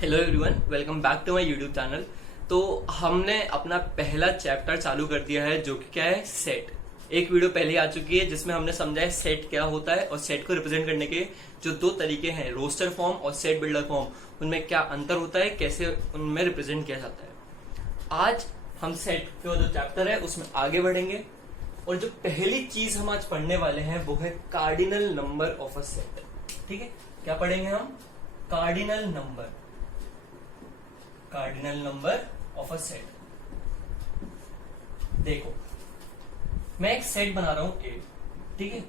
Hello everyone, welcome back to my YouTube channel. तो हमने अपना पहला चैप्टर चालू कर दिया है जो कि क्या है, सेट। एक वीडियो पहले आ चुकी है जिसमें हमने समझा है सेट क्या होता है और सेट को रिप्रेजेंट करने के जो दो तरीके हैं, रोस्टर फॉर्म और सेट बिल्डर फॉर्म, उनमें क्या अंतर होता है, कैसे उनमें रिप्रेजेंट किया जाता है। आज हम सेट का जो चैप्टर है उसमें आगे बढ़ेंगे और जो पहली चीज हम आज पढ़ने वाले हैं वो है cardinal number of a set. ठीक है, क्या पढ़ेंगे हम? Cardinal number of a set. देखो, मैं एक सेट बना रहा हूं ए, ठीक है।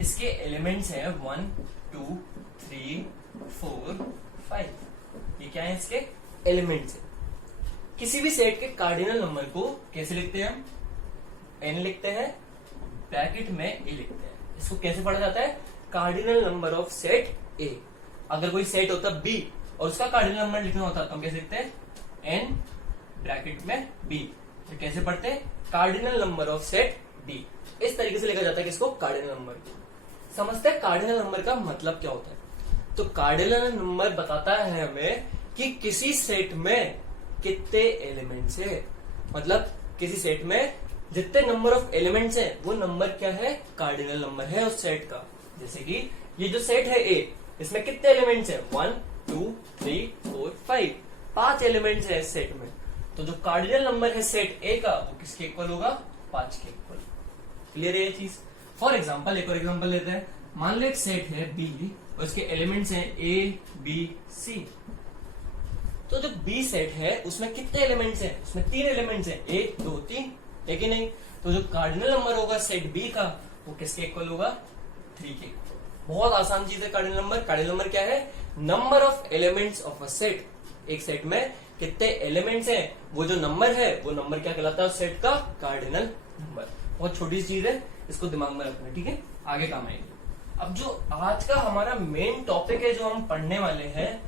इसके एलिमेंट्स हैं 1 2 3 4 5। ये क्या है? इसके एलिमेंट्स है। किसी भी सेट के कार्डिनल नंबर को कैसे लिखते हैं हम? एन लिखते हैं, ब्रैकेट में ए लिखते हैं। इसको कैसे पढ़ा जाता है? कार्डिनल नंबर ऑफ सेट ए। अगर कोई सेट होता बी और उसका कार्डिनल नंबर लिखना होता तो हम कैसे लिखते हैं? एन ब्रैकेट में बी। तो कैसे पढ़ते हैं? Cardinal number of set B. इस तरीके से लिखा जाता है किसको? कार्डिनल नंबर को। समझते हैं कार्डिनल नंबर का मतलब क्या होता है? तो कार्डिनल नंबर बताता है हमें कि किसी सेट में कितने एलिमेंट्स है। मतलब किसी सेट में जितने नंबर ऑफ एलिमेंट्स है वो नंबर क्या है? कार्डिनल नंबर है उस सेट का। जैसे कि ये जो सेट है ए, इसमें कितने एलिमेंट्स है? 1 2 3 4 5। 5 एलिमेंट्स है इस सेट में। तो जो कार्डिनल नंबर है सेट ए का वो किसके इक्वल होगा? 5 के इक्वल। क्लियर है ये चीज? फॉर एग्जाम्पल एक और एग्जाम्पल लेते हैं। मान लो एक सेट है बी और इसके एलिमेंट्स हैं ए बी सी। तो जो बी सेट है उसमें कितने एलिमेंट्स हैं? उसमें 3 एलिमेंट्स हैं, 1 2 3, है कि नहीं? तो जो कार्डिनल नंबर होगा सेट बी का वो किसके इक्वल होगा? 3 के इक्वल। बहुत आसान चीज है कार्डिनल नंबर। कार्डिनल नंबर क्या है? Number of elements of a set. एक सेट में कितने एलिमेंट्स हैं, वो जो नंबर है वो नंबर क्या कहलाता है उस सेट का? Cardinal number. बहुत छोटी सी चीज है, इसको दिमाग में रखना, ठीक है, आगे काम आएगी। अब जो आज का हमारा मेन टॉपिक है जो हम पढ़ने वाले हैं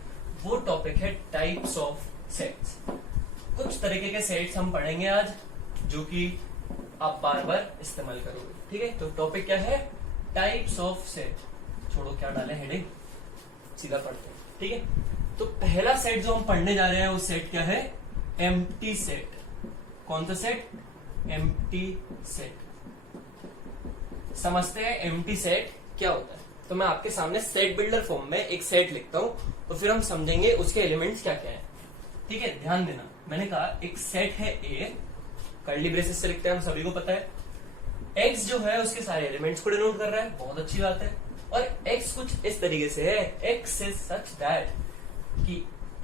वो टॉपिक है टाइप्स ऑफ सेट्स। कुछ तरीके के सेट्स हम पढ़ेंगे आज जो कि आप बार बार इस्तेमाल करोगे, ठीक है। तो टॉपिक क्या है? Types of set. छोड़ो क्या डाले हेडिंग, सीधा पढ़ते हैं, ठीक है। तो पहला सेट जो हम पढ़ने जा रहे हैं वो सेट क्या है? Empty set. कौन सा सेट? Empty set. समझते हैं एम्प्टी सेट क्या होता है। तो मैं आपके सामने सेट बिल्डर फॉर्म में एक सेट लिखता हूं तो फिर हम समझेंगे उसके एलिमेंट्स क्या क्या है, ठीक है। ध्यान देना, मैंने कहा एक सेट है ए, कर्ली ब्रेसेस से लिखते हैं, हम सभी को पता है। एक्स जो है उसके सारे एलिमेंट्स को डिनोट कर रहा है, बहुत अच्छी बात है। और एक्स कुछ इस तरीके से है, एक्स इज सच दैट कि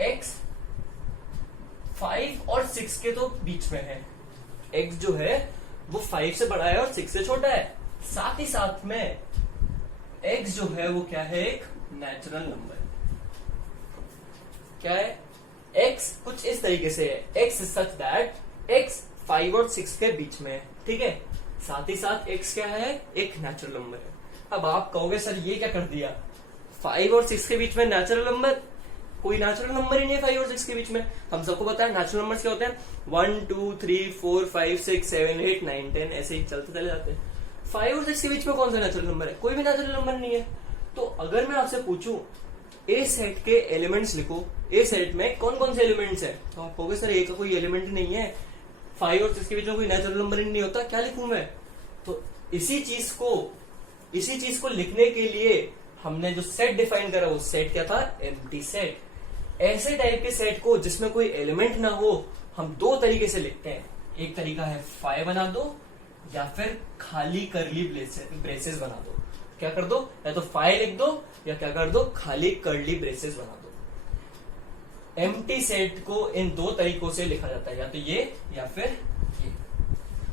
एक्स 5 और 6 के तो बीच में है। एक्स जो है वो 5 से बड़ा है और 6 से छोटा है। साथ ही साथ में एक्स जो है वो क्या है? एक नेचुरल नंबर। क्या है? एक्स कुछ इस तरीके से है, x is such that x 5 और 6 के बीच में है, ठीक है। साथ ही साथ एक्स क्या है? एक नेचुरल नंबर है। अब आप कहोगे सर ये क्या कर दिया, 5 और 6 के बीच में नेचुरल नंबर? कोई नेचुरल नंबर ही नहीं है 5 और 6 के बीच में। हम सबको पता है नेचुरल नंबर्स क्या होते हैं? 1 2 3 4 5 6 7 8 9 10, ऐसे ही चलते चले जाते हैं। 5 और 6 के बीच में कौन सा नेचुरल नंबर है? कोई भी नेचुरल नंबर नहीं है। तो अगर मैं आपसे पूछूं ए सेट के एलिमेंट्स लिखो, ए सेट में कौन कौन से एलिमेंट्स है, तो आप कहोगे सर ए का कोई एलिमेंट नहीं है, 5 और 6 के बीच में कोई नेचुरल नंबर ही नहीं होता, क्या लिखूं मैं? तो इसी चीज को लिखने के लिए हमने जो सेट डिफाइन करा वो सेट क्या था? Empty set. ऐसे टाइप के सेट को जिसमें कोई एलिमेंट ना हो हम दो तरीके से लिखते हैं। एक तरीका है फाई बना दो या फिर खाली कर्ली ब्रेसेस बना दो। क्या कर दो? या तो फाई लिख दो या क्या कर दो? खाली कर्ली ब्रेसेस बना दो। एम्प्टी सेट को इन दो तरीकों से लिखा जाता है, या तो ये या फिर ये।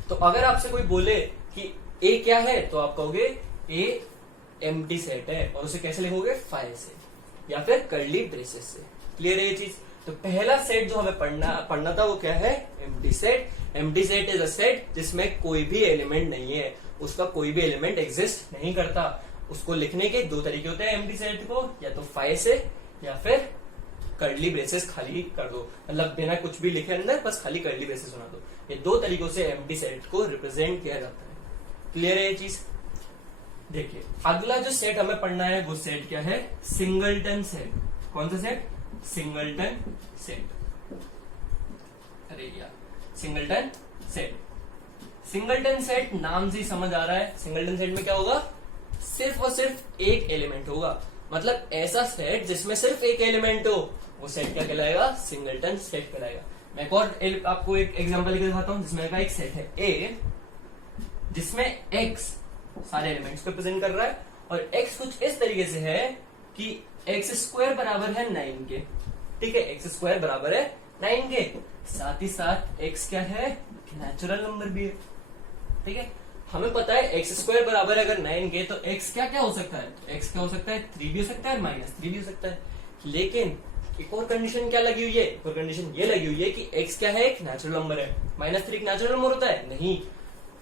तो अगर आपसे कोई बोले कि ए क्या है तो आप कहोगे ए एम्प्टी सेट है, और उसे कैसे लिखोगे? फाई से या फिर कर्ली ब्रेसेस से। क्लियर है ये चीज? तो पहला सेट जो हमें पढ़ना था वो क्या है? Empty set. Empty set is a set जिसमें कोई भी एलिमेंट नहीं है, उसका कोई भी एलिमेंट एग्जिस्ट नहीं करता। उसको लिखने के दो तरीके होते हैं एम्प्टी सेट को, या तो फाई से या फिर कर्ली ब्रेसेस खाली कर दो, मतलब बिना कुछ भी लिखे अंदर बस खाली कर्ली ब्रेसेस बना दो। ये दो तरीकों से एम्प्टी सेट को रिप्रेजेंट किया जाता है। क्लियर है ये चीज? देखिए अगला जो सेट हमें पढ़ना है वो सेट क्या है? Singleton set. कौन सा सेट? Singleton set. अरे यार, सिंगलटन सेट। सिंगलटन सेट नाम से ही समझ आ रहा है, सिंगलटन सेट में क्या होगा, सिर्फ और सिर्फ एक एलिमेंट होगा। मतलब ऐसा सेट जिसमें सिर्फ एक एलिमेंट हो, वो सेट क्या कहलाएगा, सिंगलटन सेट कहलाएगा। मैं एक और आपको एक एग्जांपल लेकर दिखाता हूं, जिसमें का एक सेट है ए, जिसमें x सारे एलिमेंट्स को रिप्रेजेंट कर रहा है, और x कुछ इस तरीके से है कि x स्क्वायर बराबर है 9 के। ठीक है, x स्क्वायर बराबर है 9 के, साथ ही साथ x क्या है, नेचुरल नंबर भी है। ठीक है, हमें पता है x स्क्वायर बराबर है अगर 9 के, तो x क्या क्या हो सकता है, x क्या हो सकता है, 3 भी हो सकता है, -3 भी हो सकता है। लेकिन एक और कंडीशन क्या लगी हुई है, एक और कंडीशन ये लगी हुई है कि x क्या है, एक नेचुरल नंबर है। -3 एक नेचुरल नंबर होता है नहीं,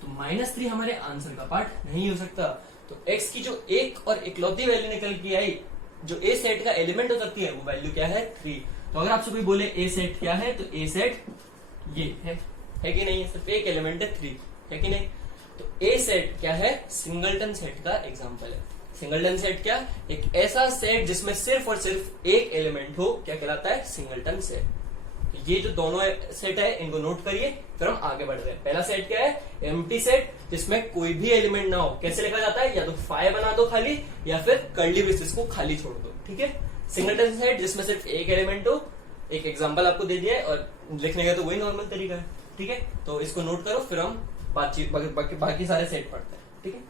तो -3 हमारे आंसर का पार्ट नहीं हो सकता। तो x की जो एक और इकलौती वैल्यू निकल के आई, जो ए सेट का एलिमेंट हो सकती है, वो वैल्यू क्या है, 3। तो अगर आपसे कोई बोले ए सेट क्या है, तो ए सेट ये है कि नहीं है, सिर्फ एक एलिमेंट है 3, है कि नहीं। तो ए सेट क्या है, सिंगलटन सेट का एग्जांपल है। सिंगलटन सेट क्या, एक ऐसा सेट जिसमें सिर्फ और सिर्फ एक एलिमेंट हो, क्या कहलाता है, सिंगलटन सेट। ये जो दोनों सेट है, इनको नोट करिए, फिर हम आगे बढ़ रहे हैं। पहला सेट क्या है, एम्प्टी सेट, जिसमें कोई भी एलिमेंट ना हो। कैसे लिखा जाता है, या तो फाइ बना दो खाली, या फिर कर्ली ब्रेसेस को खाली छोड़ दो। ठीक है, सिंगलटन सेट जिसमें सिर्फ एक एलिमेंट हो। एक एग्जांपल आपको दे दिया है, और लिखने का तो वही नॉर्मल तरीका है। ठीक है, तो इसको नोट करो, फिर हम बातचीत बाकी सारे सेट पढ़ते हैं। ठीक है,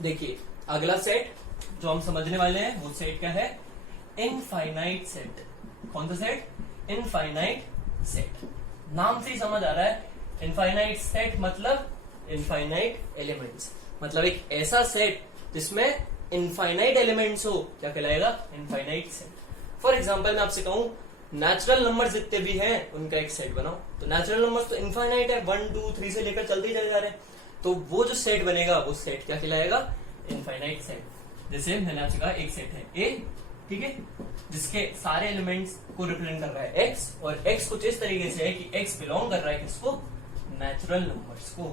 देखिए अगला सेट जो हम समझने वाले हैं, वो सेट क्या है, इनफाइनाइट सेट। कौन सा सेट, इनफाइनाइट सेट। नाम से ही समझ आ रहा है, इनफाइनाइट सेट मतलब इनफाइनाइट एलिमेंट्स, मतलब एक ऐसा सेट जिसमें इनफाइनाइट एलिमेंट्स हो, क्या कहलाएगा, इनफाइनाइट सेट। फॉर एग्जाम्पल मैं आपसे कहूं, नेचुरल नंबर जितने भी हैं उनका एक सेट बनाओ, तो नेचुरल नंबर्स तो इनफाइनाइट है, 1 2 3 से लेकर चलते ही चले जा रहे हैं। तो वो जो सेट बनेगा, वो सेट क्या कहलाएगा, इनफाइनाइट सेट। जैसे मैंने आपसे कहा एक सेट है ए, ठीक है, जिसके सारे एलिमेंट्स को रिप्रेजेंट कर रहा है x, और x कुछ इस तरीके से है कि x बिलोंग कर रहा है किसको, नेचुरल नंबर्स को।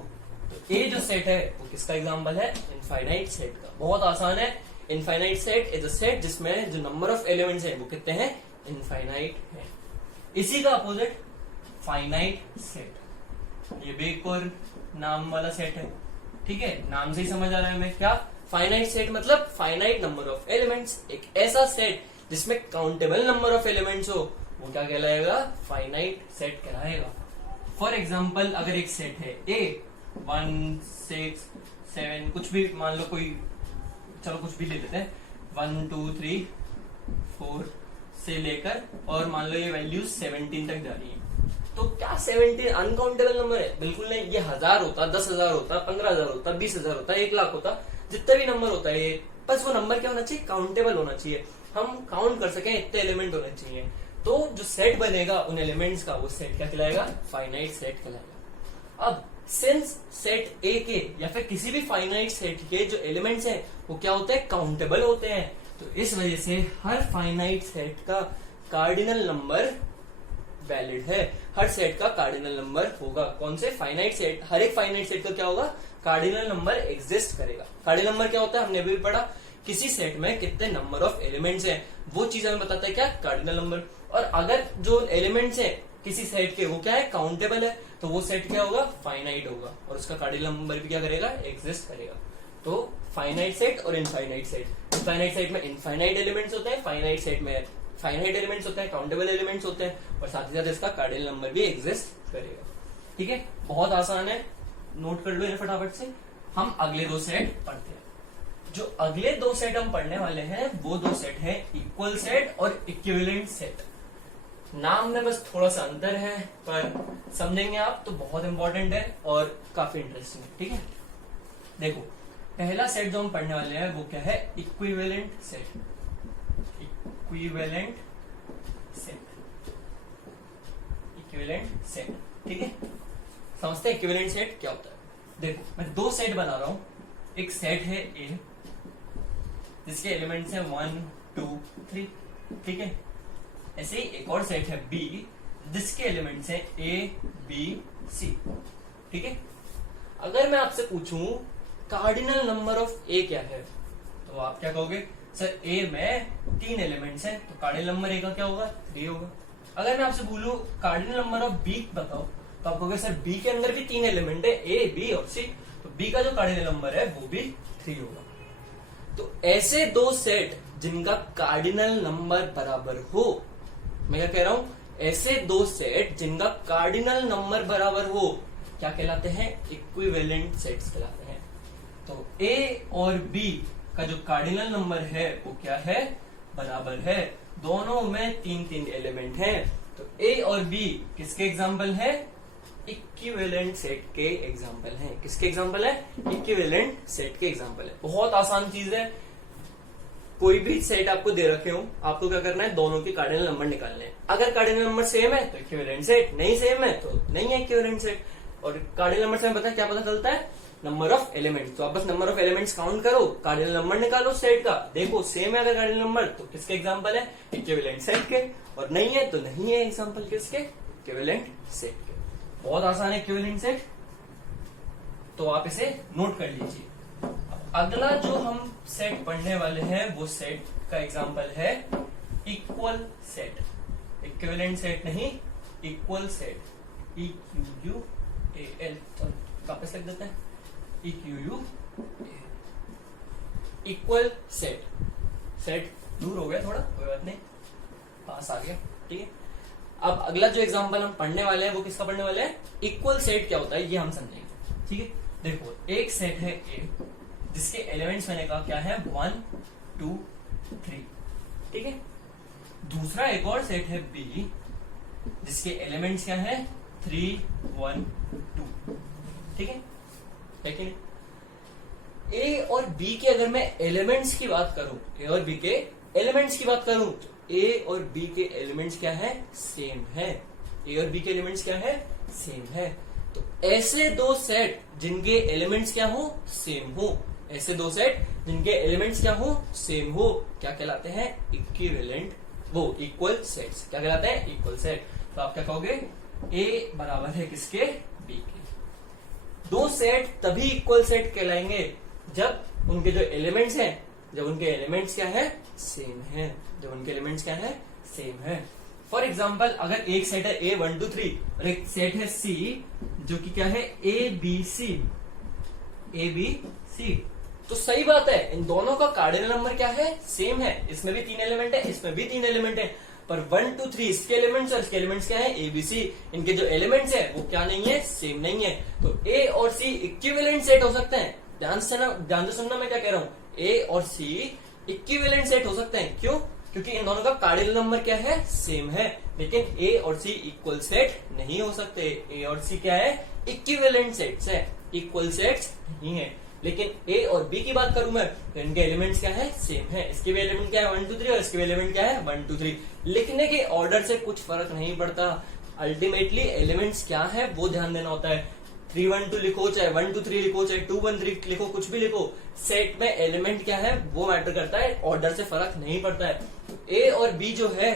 तो ए जो सेट है वो किसका एग्जांपल है, इनफाइनाइट सेट का। बहुत आसान है, infinite set is a set जिसमें जो नंबर ऑफ एलिमेंट्स है वो कितने हैं, इनफाइनाइट है। इसी का अपोजिट फाइनाइट सेट, ये भी एक और नाम वाला सेट है। ठीक है, नाम से ही समझ आ रहा है हमें, क्या, फाइनाइट सेट मतलब फाइनाइट नंबर ऑफ एलिमेंट्स। एक ऐसा सेट जिसमें काउंटेबल नंबर ऑफ एलिमेंट्स हो, वो क्या कहलाएगा, फाइनाइट सेट कहलाएगा। फॉर एग्जाम्पल अगर एक सेट है ए, 1 6 7, कुछ भी मान लो, कोई चलो कुछ भी ले लेते हैं, 1 2 3 4 से लेकर, और मान लो ये वैल्यू 17 तक जा रही है, तो क्या 17 अनकाउंटेबल नंबर है, बिल्कुल नहीं। ये 1000 होता, 10,000 होता, 15,000 होता, 20,000 होता, 1 लाख होता, जितना भी नंबर होता है, बस वो नंबर क्या होना चाहिए, काउंटेबल होना चाहिए, हम काउंट कर सकें, इतने एलिमेंट होने चाहिए। तो जो सेट बनेगा उन एलिमेंट्स का, वो सेट क्या कहलाएगा, फाइनाइट सेट कहलाएगा। अब सिंस सेट ए के या फिर किसी भी फाइनाइट सेट के जो एलिमेंट्स हैं वो क्या होते हैं, काउंटेबल होते हैं, तो इस वजह से हर फाइनाइट सेट का कार्डिनल नंबर वैलिड है। हर सेट का कार्डिनल नंबर होगा। कौन से, फाइनाइट सेट, हर एक फाइनाइट सेट का क्या होगा, कार्डिनल नंबर एग्जिस्ट करेगा। कार्डिनल नंबर क्या होता है, हमने अभी पढ़ा, किसी सेट में कितने नंबर ऑफ एलिमेंट्स हैं, वो चीज हमें बताता है क्या, कार्डिनल नंबर। और अगर जो एलिमेंट्स हैं किसी सेट के, वो क्या है, काउंटेबल है, तो वो सेट क्या होगा, फाइनाइट होगा, और उसका कार्डिनल नंबर भी क्या करेगा, एग्जिस्ट करेगा। तो फाइनाइट सेट और इनफाइनाइट सेट, इनफाइनाइट सेट में इनफाइनाइट एलिमेंट्स होते हैं, फाइनाइट सेट में फाइनाइट एलिमेंट्स होते हैं, काउंटेबल एलिमेंट्स होते हैं, और साथ ही साथ इसका कार्डिनल नंबर भी एग्जिस्ट करेगा। ठीक है, बहुत आसान है, नोट कर लो ये फटाफट से। हम अगले 2 सेट पढ़ते हैं। जो अगले 2 सेट हम पढ़ने वाले हैं, वो 2 सेट है इक्वल सेट और इक्विवेलेंट सेट। नाम में बस थोड़ा सा अंतर है, पर समझेंगे आप तो बहुत इंपॉर्टेंट है और काफी इंटरेस्टिंग है। ठीक है, देखो पहला सेट जो हम पढ़ने वाले हैं वो क्या है, equivalent set. Equivalent set, equivalent set. ठीक है, समझते हैं इक्विवेलेंट सेट क्या होता है। देखो मैं 2 सेट बना रहा हूं। एक सेट है ए जिसके एलिमेंट्स हैं 1 2 3, ठीक है। ऐसे ही एक और सेट है बी जिसके एलिमेंट्स हैं ए बी सी, ठीक है। अगर मैं आपसे पूछूं कार्डिनल नंबर ऑफ ए क्या है, तो आप क्या कहोगे, सर ए में 3 एलिमेंट्स हैं, तो कार्डिनल नंबर ए का क्या होगा? 3 होगा। अगर मैं आपसे बोलूं कार्डिनल नंबर ऑफ बी बताओ, तो आप कहोगे सर बी के अंदर भी 3 एलिमेंट है, ए बी और सी, तो बी का जो कार्डिनल नंबर है वो भी 3 होगा। तो ऐसे दो सेट जिनका कार्डिनल नंबर बराबर हो, मैं क्या कह रहा हूं, ऐसे दो सेट जिनका कार्डिनल नंबर बराबर हो क्या कहलाते हैं? इक्विवेलेंट सेट्स कहलाते हैं। तो ए और बी का जो कार्डिनल नंबर है वो क्या है? बराबर है। दोनों में 3-3 एलिमेंट हैं, तो ए और बी किसके एग्जाम्पल है? इक्विवेलेंट सेट के एग्जाम्पल हैं। किसके एग्जाम्पल है? इक्विवेलेंट सेट के एग्जाम्पल है। बहुत आसान चीज है। कोई भी सेट आपको दे रखे हो, आपको क्या करना है? दोनों के कार्डिनल नंबर निकालने हैं। अगर कार्डिनल नंबर सेम है तो इक्विवेलेंट सेट, नहीं सेम है तो नहीं है इक्विवेलेंट सेट। और कार्डिनल नंबर से हमें पता है क्या पता चलता है? Number of elements. तो आप बस नंबर ऑफ एलिमेंट्स काउंट करो, कार्डिनल नंबर निकालो सेट का, देखो सेम है अगर कार्डिनल नंबर तो किसके एग्जाम्पल है? इक्विवेलेंट सेट के, और नहीं है तो नहीं है एग्जाम्पल किसके? इक्विवेलेंट सेट के। बहुत आसान है इक्विवेलेंट सेट, तो आप इसे नोट कर लीजिए। अगला जो हम सेट पढ़ने वाले हैं वो सेट का एग्जाम्पल है इक्वल सेट। इक्विवेलेंट सेट नहीं, इक्वल सेट। EQUAL, वापस लिख देते हैं, EQUAL। Equal set. सेट दूर हो गया थोड़ा, कोई बात नहीं, पास आ गया, ठीक है। अब अगला जो एग्जांपल हम पढ़ने वाले हैं वो किसका पढ़ने वाले हैं? इक्वल सेट क्या होता है ये हम समझेंगे, ठीक है। देखो एक सेट है ए जिसके एलिमेंट्स मैंने कहा क्या है? 1 2 3, ठीक है। दूसरा एक और सेट है बी जिसके एलिमेंट्स क्या है? 3 1 2, ठीक है। लेकिन ए और बी के अगर मैं एलिमेंट्स की बात करूं, ए और बी के एलिमेंट्स की बात करूं, तो ए और बी के एलिमेंट्स क्या है? सेम है। ए और बी के एलिमेंट्स क्या है? सेम है। तो ऐसे दो सेट जिनके एलिमेंट्स क्या हो? सेम हो, ऐसे दो सेट जिनके एलिमेंट्स क्या हो? सेम हो, क्या कहलाते हैं? इक्विवेलेंट, वो इक्वल सेट्स। क्या कहलाते हैं? Equal set. तो आप क्या कहोगे? ए बराबर है किसके? बी के। दो सेट तभी इक्वल सेट कहलाएंगे जब उनके जो एलिमेंट्स हैं, जब उनके एलिमेंट्स क्या है? सेम है। जब उनके एलिमेंट्स क्या है? सेम है। फॉर एग्जाम्पल अगर एक सेट है A 1 2 3 और एक सेट है C जो कि क्या है? A B C, तो सही बात है इन दोनों का कार्डिनल नंबर क्या है? सेम है। इसमें भी 3 एलिमेंट है, इसमें भी 3 एलिमेंट है, पर 1 2 3 इसके एलिमेंट्स और इसके एलिमेंट्स क्या है? A B C। इनके जो एलिमेंट्स है वो क्या नहीं है? सेम नहीं है। तो A और C इक्विवेलेंट सेट हो सकते हैं। ध्यान से सुनना मैं क्या कह रहा हूं। A और C इक्विवेलेंट सेट हो सकते हैं। क्यों? क्योंकि इन दोनों का कार्डिनल नंबर क्या है? सेम है। लेकिन A और C इक्वल सेट नहीं हो सकते। A और C क्या है? इक्विवेलेंट सेट्स है, इक्वल सेट्स नहीं है। लेकिन A और B की बात करूं मैं तो इनके एलिमेंट्स क्या है? सेम है। इसके भी एलिमेंट क्या है? 1 2 3 और इसके भी एलिमेंट क्या है? 1 2 3। लिखने के ऑर्डर से कुछ फर्क नहीं पड़ता, अल्टीमेटली एलिमेंट्स क्या है वो ध्यान देना होता है। 3 1 2 लिखो, चाहे 1 2 3 लिखो, चाहे 2 1 3 लिखो, कुछ भी लिखो, सेट में एलिमेंट क्या है वो मैटर करता है, ऑर्डर से फर्क नहीं पड़ता है। तो A और B जो है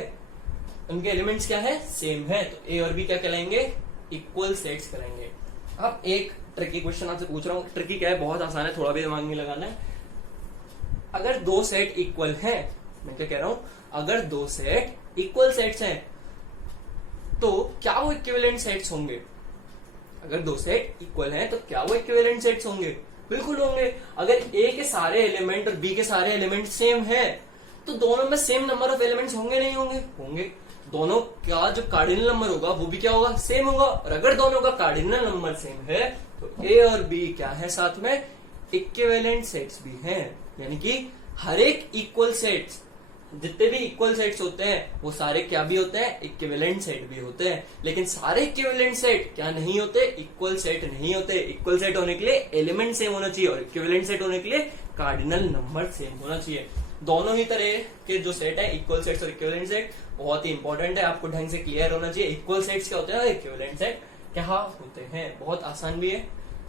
उनके एलिमेंट्स क्या है? सेम है। तो A और B क्या कहलाएंगे? इक्वल सेट्स कहलाएंगे। अब एक ट्रिकी क्वेश्चन आपसे पूछ रहा हूं। ट्रिकी क्या है? बहुत आसान है, थोड़ा भी दिमाग नहीं लगाना है। अगर दो सेट इक्वल है, मैं क्या कह रहा हूं, अगर दो सेट इक्वल सेट्स हैं तो क्या वो इक्विवेलेंट सेट्स होंगे? अगर दो सेट इक्वल हैं तो क्या वो इक्विवेलेंट सेट्स होंगे? बिल्कुल होंगे। अगर A के सारे एलिमेंट और B के सारे एलिमेंट सेम है तो दोनों में सेम नंबर ऑफ एलिमेंट्स होंगे नहीं होंगे? होंगे। दोनों का जो कार्डिनल नंबर होगा वो भी क्या होगा? सेम होगा। और अगर दोनों का कार्डिनल नंबर सेम है तो A और B क्या है? साथ में इक्विवेलेंट सेट्स भी हैं। यानी कि हर एक इक्वल सेट्स, जितने भी इक्वल सेट्स होते हैं वो सारे क्या भी होते हैं? इक्विवेलेंट सेट भी होते हैं। लेकिन सारे इक्विवेलेंट सेट क्या नहीं होते? इक्वल सेट नहीं होते। इक्वल सेट होने के लिए एलिमेंट सेम होना चाहिए और इक्विवेलेंट सेट होने के लिए कार्डिनल नंबर सेम होना चाहिए। दोनों ही तरह के जो सेट है, इक्वल सेट्स और इक्विवेलेंट सेट, बहुत ही इंपॉर्टेंट है, आपको ढंग से क्लियर होना चाहिए। इक्वल सेट्स क्या होते हैं और इक्विवेलेंट सेट क्या होते हैं। बहुत आसान भी है।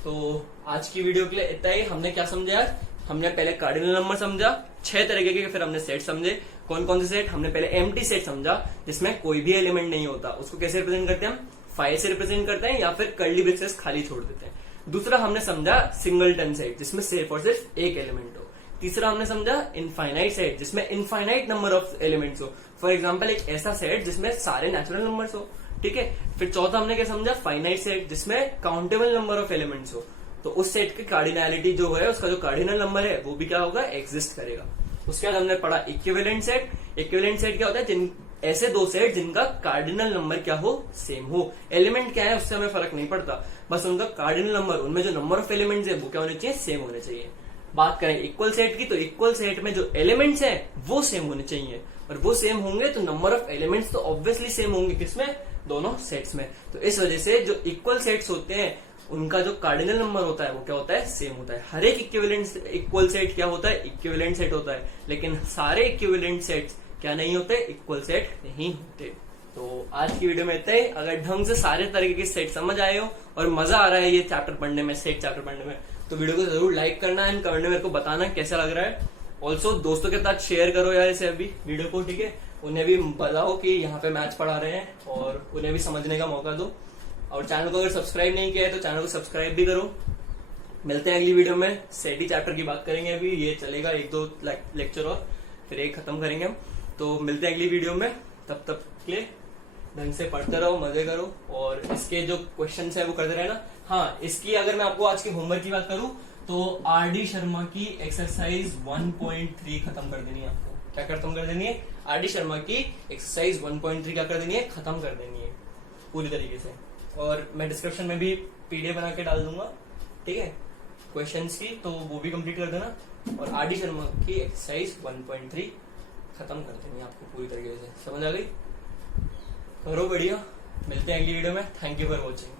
तो आज की वीडियो के लिए इतना ही। हमने क्या समझा? हमने पहले कार्डिनल नंबर समझा, 6 तरीके के, फिर हमने सेट समझे। कौन कौन से सेट? हमने पहले एम्प्टी सेट समझा जिसमें कोई भी एलिमेंट नहीं होता, उसको कैसे रिप्रेजेंट करते हैं हम? 5 से रिप्रेजेंट करते हैं या फिर कर्ली ब्रेसेस खाली छोड़ देते हैं। दूसरा हमने समझा सिंगलटन सेट जिसमें सिर्फ और सिर्फ एक एलिमेंट हो। तीसरा हमने समझा इनफाइनाइट सेट, जिसमें इनफाइनाइट नंबर ऑफ एलिमेंट्स हो। फॉर एग्जाम्पल एक ऐसा सेट जिसमें सारे नेचुरल नंबर्स हो, ठीक है। फिर चौथा हमने क्या समझा, फाइनाइट सेट, जिसमें काउंटेबल नंबर ऑफ एलिमेंट्स हो। तो उस सेट की कार्डिनैलिटी जो है, उसका जो कार्डिनल नंबर है वो भी क्या होगा, एग्जिस्ट करेगा। उसके बाद हमने पढ़ा इक्विवेलेंट सेट। इक्विवेलेंट सेट क्या होता है, जिन ऐसे दो सेट जिनका कार्डिनल नंबर क्या हो, सेम हो। एलिमेंट क्या है उससे हमें फर्क नहीं पड़ता, बस उनका कार्डिनल नंबर, उनमें जो नंबर ऑफ एलिमेंट्स है वो क्या होने चाहिए, सेम होने चाहिए। बात करें इक्वल सेट की, तो इक्वल सेट में जो एलिमेंट्स हैं वो सेम होने चाहिए, और वो सेम होंगे तो नंबर ऑफ एलिमेंट्स तो ऑब्वियसली सेम होंगे, किसमें, दोनों सेट्स में। तो इस वजह से जो इक्वल सेट्स होते हैं उनका जो कार्डिनल नंबर होता है वो क्या होता है, सेम होता है। हर एक इक्वल सेट क्या होता है, इक्विवेलेंट सेट होता है, लेकिन सारे इक्विवेलेंट सेट्स क्या नहीं होते, इक्वल सेट नहीं होते। तो आज की वीडियो में इतना ही। अगर ढंग से सारे तरीके के सेट समझ आए हो और मजा आ रहा है ये चैप्टर पढ़ने में, सेट चैप्टर पढ़ने में, तो वीडियो को जरूर लाइक करना एंड कमेंट में मेरे को बताना कैसा लग रहा है। ऑल्सो दोस्तों के साथ शेयर करो यार इसे अभी वीडियो को, ठीक है। उन्हें भी बताओ कि यहाँ पे मैच पढ़ा रहे हैं और उन्हें भी समझने का मौका दो। और चैनल को अगर सब्सक्राइब नहीं किया है तो चैनल को सब्सक्राइब भी करो। मिलते हैं अगली वीडियो में, सेटी चैप्टर की बात करेंगे। अभी ये चलेगा 1-2 लेक्चर और फिर एक खत्म करेंगे हम। तो मिलते हैं अगली वीडियो में, तब तक के लिए ढंग से पढ़ते रहो, मजे करो, और इसके जो क्वेश्चंस है वो करते रहना। हाँ, इसकी अगर मैं आपको आज के होमवर्क की बात करूं तो आरडी शर्मा की एक्सरसाइज 1.3 खत्म कर देनी है आपको। क्या खत्म कर देनी है, आरडी शर्मा की एक्सरसाइज 1.3 क्या कर देनी है, खत्म कर देनी है पूरी तरीके से। और मैं डिस्क्रिप्शन में भी पीडीएफ बना के डाल दूंगा, ठीक है, क्वेश्चंस की, तो वो भी कंप्लीट कर देना। और आरडी शर्मा की एक्सरसाइज 1.3 खत्म कर देनी है आपको पूरी तरीके से। समझ आ गई, करो बढ़िया। मिलते हैं अगली वीडियो में। Thank you for watching.